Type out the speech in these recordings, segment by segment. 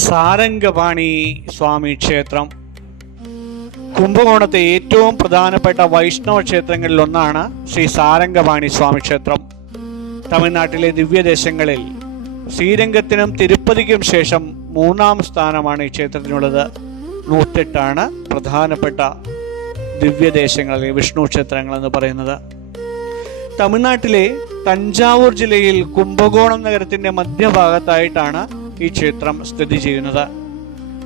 സാരംഗപാണി സ്വാമി ക്ഷേത്രം കുംഭകോണത്തെ ഏറ്റവും പ്രധാനപ്പെട്ട വൈഷ്ണവ ക്ഷേത്രങ്ങളിൽ ഒന്നാണ് ശ്രീ സാരംഗപാണി സ്വാമി ക്ഷേത്രം. തമിഴ്നാട്ടിലെ ദിവ്യദേശങ്ങളിൽ ശ്രീരംഗത്തിനും തിരുപ്പതിക്കും ശേഷം 3-ാം സ്ഥാനമാണ് ഈ ക്ഷേത്രത്തിനുള്ളത്. 108 പ്രധാനപ്പെട്ട ദിവ്യദേശങ്ങളിൽ വിഷ്ണു ക്ഷേത്രങ്ങൾ എന്ന് പറയുന്നത്. തമിഴ്നാട്ടിലെ തഞ്ചാവൂർ ജില്ലയിൽ കുംഭകോണം നഗരത്തിന്റെ മധ്യഭാഗത്തായിട്ടാണ് ഈ ക്ഷേത്രം സ്ഥിതി ചെയ്യുന്നത്.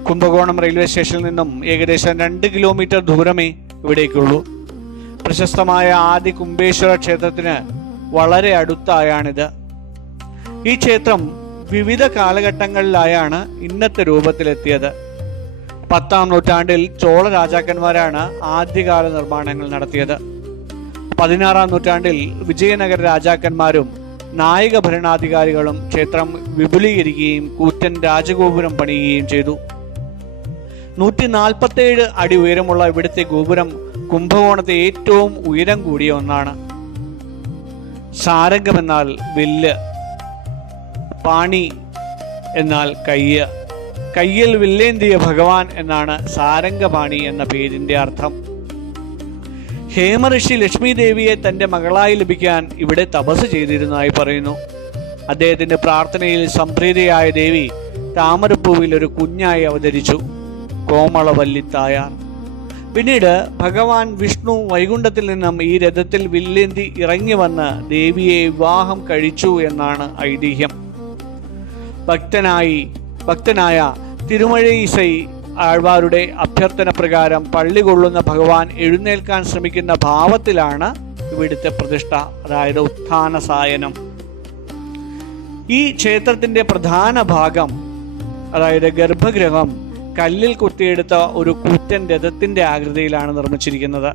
കുംഭകോണം റെയിൽവേ സ്റ്റേഷനിൽ നിന്നും ഏകദേശം 2 കിലോമീറ്റർ ദൂരമേ ഇവിടേക്കുള്ളൂ. പ്രശസ്തമായ ആദി കുംഭേശ്വര ക്ഷേത്രത്തിന് വളരെ അടുത്തായാണിത്. ഈ ക്ഷേത്രം വിവിധ കാലഘട്ടങ്ങളിലായാണ് ഇന്നത്തെ രൂപത്തിലെത്തിയത്. 10-ാം നൂറ്റാണ്ടിൽ ചോള രാജാക്കന്മാരാണ് ആദ്യകാല നിർമ്മാണങ്ങൾ നടത്തിയത്. 16-ാം നൂറ്റാണ്ടിൽ വിജയനഗര രാജാക്കന്മാരും നായക ഭരണാധികാരികളും ക്ഷേത്രം വിപുലീകരിക്കുകയും കൂറ്റൻ രാജഗോപുരം പണിയുകയും ചെയ്തു. 147 അടി ഉയരമുള്ള ഇവിടുത്തെ ഗോപുരം കുംഭകോണത്തെ ഏറ്റവും ഉയരം കൂടിയ ഒന്നാണ്. സാരംഗം എന്നാൽ വില്ല്, പാണി എന്നാൽ കയ്യ്. കയ്യിൽ വില്ലേന്തിയ ഭഗവാൻ എന്നാണ് സാരംഗപാണി എന്ന പേരിന്റെ അർത്ഥം. ഹേമഋഷി ലക്ഷ്മി ദേവിയെ തന്റെ മകളായി ലഭിക്കാൻ ഇവിടെ തപസ് ചെയ്തിരുന്നതായി പറയുന്നു. അദ്ദേഹത്തിന്റെ പ്രാർത്ഥനയിൽ സംപ്രീതയായ ദേവി താമരപ്പൂവിൽ ഒരു കുഞ്ഞായി അവതരിച്ചു, കോമളവല്ലിത്തായാർ. പിന്നീട് ഭഗവാൻ വിഷ്ണു വൈകുണ്ഠത്തിൽ നിന്നും ഈ രഥത്തിൽ വില്ലേന്തി ഇറങ്ങി വന്ന് ദേവിയെ വിവാഹം കഴിച്ചു എന്നാണ് ഐതിഹ്യം. ഭക്തനായ തിരുമഴയിസൈ ആഴ്വാരുടെ അഭ്യർത്ഥന പ്രകാരം പള്ളി കൊള്ളുന്ന ഭഗവാൻ എഴുന്നേൽക്കാൻ ശ്രമിക്കുന്ന ഭാവത്തിലാണ് ഇവിടുത്തെ പ്രതിഷ്ഠ, അതായത് ഉത്ഥാന സായനം. ഈ ക്ഷേത്രത്തിന്റെ പ്രധാന ഭാഗം, അതായത് ഗർഭഗൃഹം, കല്ലിൽ കൊത്തിയെടുത്ത ഒരു കൂറ്റൻ രഥത്തിന്റെ ആകൃതിയിലാണ് നിർമ്മിച്ചിരിക്കുന്നത്.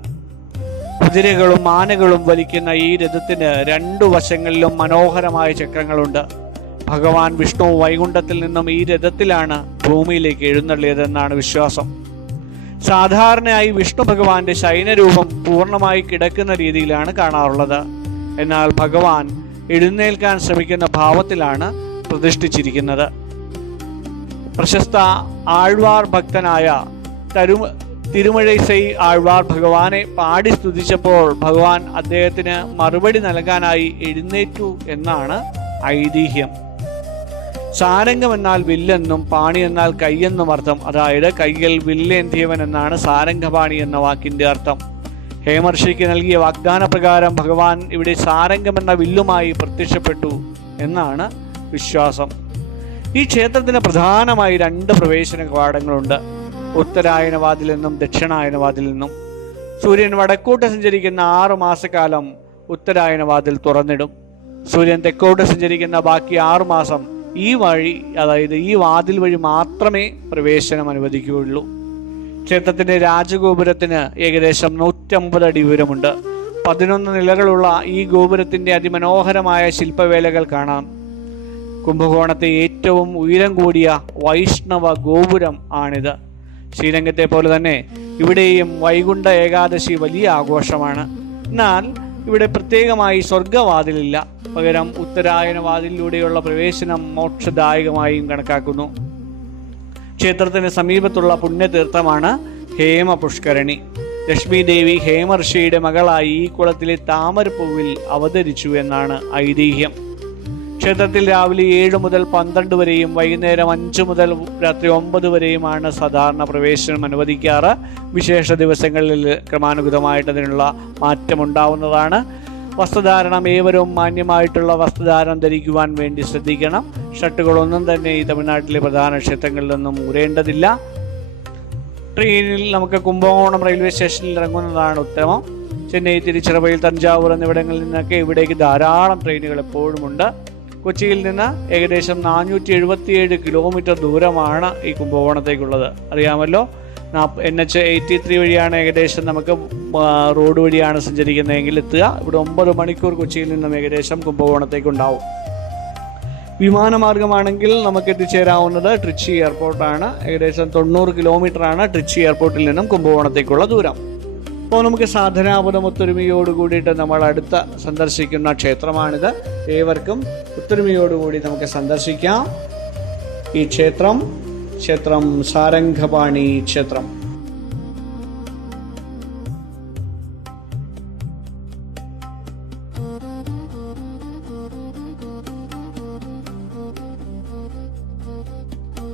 കുതിരകളും ആനകളും വലിക്കുന്ന ഈ രഥത്തിന് 2 വശങ്ങളിലും മനോഹരമായ ചക്രങ്ങളുണ്ട്. ഭഗവാൻ വിഷ്ണു വൈകുണ്ഠത്തിൽ നിന്നും ഈ രഥത്തിലാണ് ഭൂമിയിലേക്ക് എഴുന്നള്ളിയതെന്നാണ് വിശ്വാസം. സാധാരണയായി വിഷ്ണു ഭഗവാന്റെ ശയനരൂപം പൂർണ്ണമായി കിടക്കുന്ന രീതിയിലാണ് കാണാറുള്ളത്. എന്നാൽ ഭഗവാൻ എഴുന്നേൽക്കാൻ ശ്രമിക്കുന്ന ഭാവത്തിലാണ് പ്രതിഷ്ഠിച്ചിരിക്കുന്നത്. പ്രശസ്ത ആഴ്വാർ ഭക്തനായ തിരുമഴൈസൈ ആഴ്വാർ ഭഗവാനെ പാടി സ്തുതിച്ചപ്പോൾ ഭഗവാൻ അദ്ദേഹത്തിന് മറുപടി നൽകാനായി എഴുന്നേറ്റു എന്നാണ് ഐതിഹ്യം. സാരംഗം എന്നാൽ വില്ലെന്നും പാണി എന്നാൽ കയ്യെന്നും അർത്ഥം. അതായത് കയ്യിൽ വില്ലേന്തിയവൻ എന്നാണ് സാരംഗപാണി എന്ന വാക്കിന്റെ അർത്ഥം. ഹേമർഷിക്ക് നൽകിയ വാഗ്ദാന പ്രകാരം ഭഗവാൻ ഇവിടെ സാരംഗം എന്ന വില്ലുമായി പ്രത്യക്ഷപ്പെട്ടു എന്നാണ് വിശ്വാസം. ഈ ക്ഷേത്രത്തിന് പ്രധാനമായി 2 പ്രവേശന കവാടങ്ങളുണ്ട്, ഉത്തരായന വാതിൽ നിന്നും ദക്ഷിണായന വാതിൽ നിന്നും. സൂര്യൻ വടക്കോട്ട് സഞ്ചരിക്കുന്ന 6 മാസക്കാലം ഉത്തരായന വാതിൽ തുറന്നിടും. സൂര്യൻ തെക്കോട്ട് സഞ്ചരിക്കുന്ന ബാക്കി 6 മാസം ഈ വഴി, അതായത് ഈ വാതിൽ വഴി മാത്രമേ പ്രവേശനം അനുവദിക്കുകയുള്ളൂ. ക്ഷേത്രത്തിന്റെ രാജഗോപുരത്തിന് ഏകദേശം 150 അടി ഉയരമുണ്ട്. 11 നിലകളുള്ള ഈ ഗോപുരത്തിന്റെ അതിമനോഹരമായ ശില്പവേലകൾ കാണാം. കുംഭകോണത്തെ ഏറ്റവും ഉയരം കൂടിയ വൈഷ്ണവ ഗോപുരം ആണിത്. ശ്രീരംഗത്തെ പോലെ തന്നെ ഇവിടെയും വൈകുണ്ഠ ഏകാദശി വലിയ ആഘോഷമാണ്. എന്നാൽ ഇവിടെ പ്രത്യേകമായി സ്വർഗവാതിലില്ല, പകരം ഉത്തരായന വാതിലിലൂടെയുള്ള പ്രവേശനം മോക്ഷദായകമായും കണക്കാക്കുന്നു. ക്ഷേത്രത്തിന് സമീപത്തുള്ള പുണ്യതീർത്ഥമാണ് ഹേമ പുഷ്കരണി. ലക്ഷ്മി ദേവി ഹേമഋഷിയുടെ മകളായി ഈ കുളത്തിലെ താമരപ്പൂവിൽ അവതരിച്ചു എന്നാണ് ഐതിഹ്യം. ക്ഷേത്രത്തിൽ രാവിലെ 7 മുതൽ 12 വരെയും വൈകുന്നേരം 5 മുതൽ രാത്രി 9 വരെയുമാണ് സാധാരണ പ്രവേശനം അനുവദിക്കാറ്. വിശേഷ ദിവസങ്ങളിൽ ക്രമാനുഗതമായിട്ട് അതിനുള്ള മാറ്റമുണ്ടാവുന്നതാണ്. വസ്ത്രധാരണം ഏവരും മാന്യമായിട്ടുള്ള വസ്ത്രധാരണം ധരിക്കുവാൻ വേണ്ടി ശ്രദ്ധിക്കണം. ഷർട്ടുകളൊന്നും തന്നെ ഈ തമിഴ്നാട്ടിലെ പ്രധാന ക്ഷേത്രങ്ങളിലൊന്നും ഊരേണ്ടതില്ല. ട്രെയിനിൽ നമുക്ക് കുംഭകോണം റെയിൽവേ സ്റ്റേഷനിൽ ഇറങ്ങുന്നതാണ് ഉത്തമം. ചെന്നൈ, തിരുച്ചിറപ്പള്ളി, തഞ്ചാവൂർ എന്നിവിടങ്ങളിൽ നിന്നൊക്കെ ഇവിടേക്ക് ധാരാളം ട്രെയിനുകൾ എപ്പോഴുമുണ്ട്. കൊച്ചിയിൽ നിന്ന് ഏകദേശം 477 കിലോമീറ്റർ ദൂരമാണ് ഈ കുംഭകോണത്തേക്കുള്ളത്. അറിയാമല്ലോ, NH 83 വഴിയാണ് ഏകദേശം നമുക്ക് റോഡ് വഴിയാണ് സഞ്ചരിക്കുന്നതെങ്കിൽ എത്തുക. ഇവിടെ 9 മണിക്കൂർ കൊച്ചിയിൽ നിന്നും ഏകദേശം കുംഭകോണത്തേക്കുണ്ടാവും. വിമാനമാർഗമാണെങ്കിൽ നമുക്ക് എത്തിച്ചേരാവുന്നത് ട്രിച്ചി എയർപോർട്ടാണ്. ഏകദേശം 90 കിലോമീറ്ററാണ് ട്രിച്ചി എയർപോർട്ടിൽ നിന്നും കുംഭകോണത്തേക്കുള്ള ദൂരം. അപ്പോൾ നമുക്ക് സാധനാപദം ഒത്തൊരുമയോടുകൂടിയിട്ട് നമ്മൾ അടുത്ത സന്ദർശിക്കുന്ന ക്ഷേത്രമാണിത്. ഏവർക്കും ഒത്തൊരുമയോടുകൂടി നമുക്ക് സന്ദർശിക്കാം. ഈ ക്ഷേത്രം ക്ഷേത്രം സാരംഗപാണി ക്ഷേത്രം.